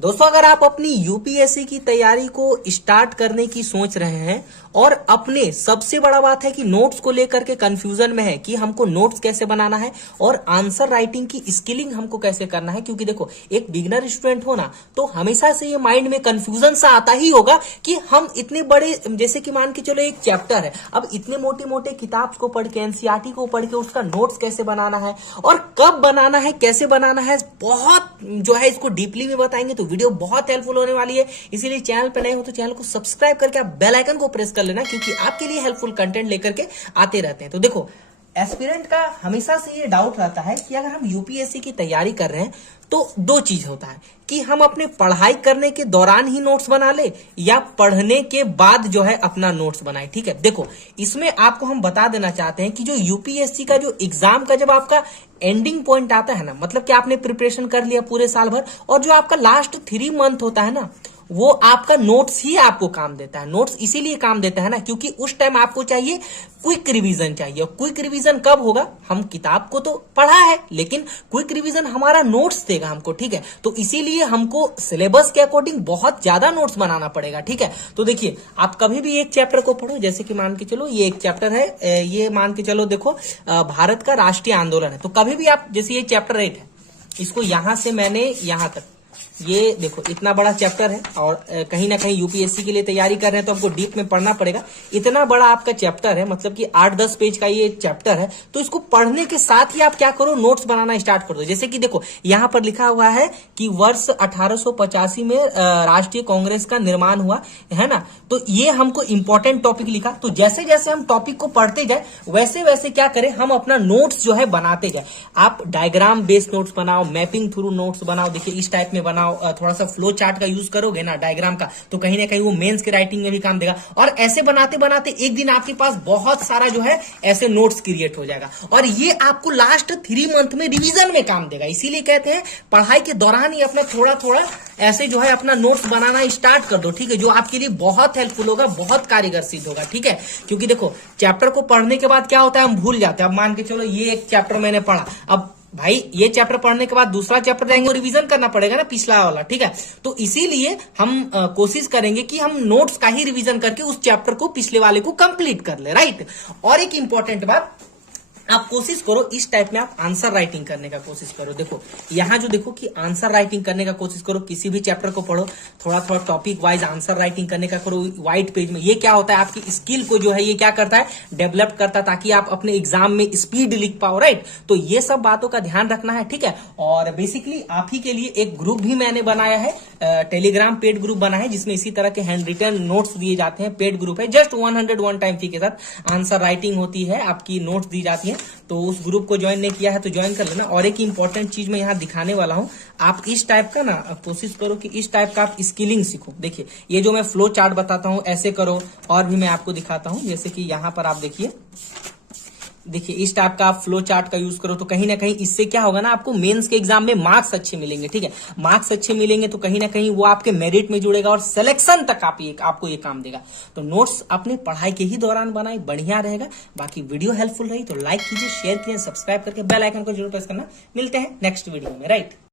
दोस्तों, अगर आप अपनी यूपीएससी की तैयारी को स्टार्ट करने की सोच रहे हैं और अपने सबसे बड़ा बात है कि नोट्स को लेकर के कंफ्यूजन में है कि हमको नोट्स कैसे बनाना है और आंसर राइटिंग की स्किलिंग हमको कैसे करना है, क्योंकि देखो एक बिगनर स्टूडेंट हो ना तो हमेशा से ये माइंड में कंफ्यूजन सा आता ही होगा कि हम इतने बड़े, जैसे कि मान के चलो एक चैप्टर है, अब इतने मोटे मोटे किताब को पढ़ के एनसीईआरटी को पढ़ के उसका नोट्स कैसे बनाना है और कब बनाना है, कैसे बनाना है, बहुत जो है इसको डीपली में बताएंगे तो वीडियो बहुत हेल्पफुल होने वाली है। इसीलिए चैनल पर नए हो तो चैनल को सब्सक्राइब करके आप बेल आइकन को प्रेस कर लेना, क्योंकि आपके लिए हेल्पफुल कंटेंट लेकर के आते रहते हैं। तो देखो, एस्पिरेंट का हमेशा से ये डाउट रहता है कि अगर हम यूपीएससी की तैयारी कर रहे हैं तो दो चीज होता है कि हम अपने पढ़ाई करने के दौरान ही नोट्स बना ले या पढ़ने के बाद जो है अपना नोट्स बनाए। ठीक है, देखो इसमें आपको हम बता देना चाहते हैं कि जो यूपीएससी का जो एग्जाम का जब आपका एंडिंग पॉइंट आता है ना, मतलब कि आपने प्रिपरेशन कर लिया पूरे साल भर और जो आपका लास्ट 3 मंथ होता है ना, वो आपका नोट्स ही आपको काम देता है। नोट्स इसीलिए काम देता है ना क्योंकि उस टाइम आपको चाहिए क्विक रिवीजन चाहिए। क्विक रिवीजन कब होगा? हम किताब को तो पढ़ा है लेकिन क्विक रिवीजन हमारा नोट्स देगा हमको। ठीक है, तो इसीलिए हमको सिलेबस के अकॉर्डिंग बहुत ज्यादा नोट्स बनाना पड़ेगा। ठीक है, तो देखिए आप कभी भी एक चैप्टर को पढ़ो, जैसे कि मान के चलो ये एक चैप्टर है, ये मान के चलो देखो भारत का राष्ट्रीय आंदोलन है, तो कभी भी आप, जैसे ये चैप्टर 8 है, इसको यहां से मैंने यहां तक, ये देखो इतना बड़ा चैप्टर है और कहीं ना कहीं यूपीएससी के लिए तैयारी कर रहे हैं तो हमको डीप में पढ़ना पड़ेगा। इतना बड़ा आपका चैप्टर है, मतलब कि 8-10 पेज का ये चैप्टर है, तो इसको पढ़ने के साथ ही आप क्या करो, नोट्स बनाना स्टार्ट कर दो। जैसे कि देखो यहां पर लिखा हुआ है कि वर्ष 1885 में राष्ट्रीय कांग्रेस का निर्माण हुआ है ना, तो ये हमको इंपॉर्टेंट टॉपिक लिखा। तो जैसे जैसे हम टॉपिक को पढ़ते जाए वैसे वैसे क्या करें, हम अपना नोट्स जो है बनाते जाए। आप डायग्राम बेस्ड नोट्स बनाओ, मैपिंग थ्रू नोट्स बनाओ, देखिए इस टाइप में बनाओ, थोड़ा सा फ्लो चार्ट का यूज करोगे ना डायग्राम का, तो कहीं ना कहीं वो मेंस की राइटिंग में भी काम देगा। और ऐसे बनाते बनाते एक दिन आपके पास बहुत सारा जो है ऐसे नोट्स क्रिएट हो जाएगा और ये आपको लास्ट 3 मंथ में रिवीजन में काम देगा। इसीलिए कहते हैं पढ़ाई के दौरान ही अपना थोड़ा थोड़ा ऐसे जो है अपना नोट्स बनाना स्टार्ट कर दो। ठीक है, जो आपके लिए बहुत हेल्पफुल होगा, बहुत कारगर सिद्ध होगा। ठीक है, क्योंकि देखो चैप्टर को पढ़ने के बाद क्या होता है, हम भूल जाते हैं। अब मान के चलो ये एक चैप्टर मैंने पढ़ा, अब भाई ये चैप्टर पढ़ने के बाद दूसरा चैप्टर जाएंगे और रिवीजन करना पड़ेगा ना पिछला वाला। ठीक है, तो इसीलिए हम कोशिश करेंगे कि हम नोट्स का ही रिवीजन करके उस चैप्टर को पिछले वाले को कंप्लीट कर ले। राइट, और एक इंपॉर्टेंट बात, आप कोशिश करो इस टाइप में आप आंसर राइटिंग करने का कोशिश करो। देखो यहां जो देखो कि आंसर राइटिंग करने का कोशिश करो, किसी भी चैप्टर को पढ़ो, थोड़ा थोड़ा टॉपिक वाइज आंसर राइटिंग करने का करो व्हाइट पेज में। ये क्या होता है, आपकी स्किल को जो है ये क्या करता है, डेवलप करता है, ताकि आप अपने एग्जाम में स्पीड लिख पाओ। राइट, तो ये सब बातों का ध्यान रखना है। ठीक है, और बेसिकली आप ही के लिए एक ग्रुप भी मैंने बनाया है, टेलीग्राम पेड ग्रुप बना है, जिसमें इसी तरह के हैंड रिटन नोट्स दिए जाते हैं। पेड ग्रुप है, जस्ट 101 टाइम फी के साथ आंसर राइटिंग होती है, आपकी नोट्स दी जाती है। तो उस ग्रुप को ज्वाइन नहीं किया है तो ज्वाइन कर लेना। और एक इंपॉर्टेंट चीज मैं यहाँ दिखाने वाला हूँ, आप इस टाइप का ना कोशिश करो कि इस टाइप का आप स्किलिंग सीखो। देखिए ये जो मैं फ्लो चार्ट बताता हूँ ऐसे करो, और भी मैं आपको दिखाता हूँ, जैसे कि यहाँ पर आप देखिए इस टाइप का आप फ्लो चार्ट का यूज करो, तो कहीं ना कहीं इससे क्या होगा ना, आपको मेंस के एग्जाम में मार्क्स अच्छे मिलेंगे। ठीक है, मार्क्स अच्छे मिलेंगे तो कहीं ना कहीं वो आपके मेरिट में जुड़ेगा और सिलेक्शन तक आपको ये काम देगा। तो नोट्स अपने पढ़ाई के ही दौरान बनाए, बढ़िया रहेगा। बाकी वीडियो हेल्पफुल रही तो लाइक कीजिए, शेयर कीजिए, सब्सक्राइब करके बेल आइकन को जरूर प्रेस करना। मिलते हैं नेक्स्ट वीडियो में। राइट।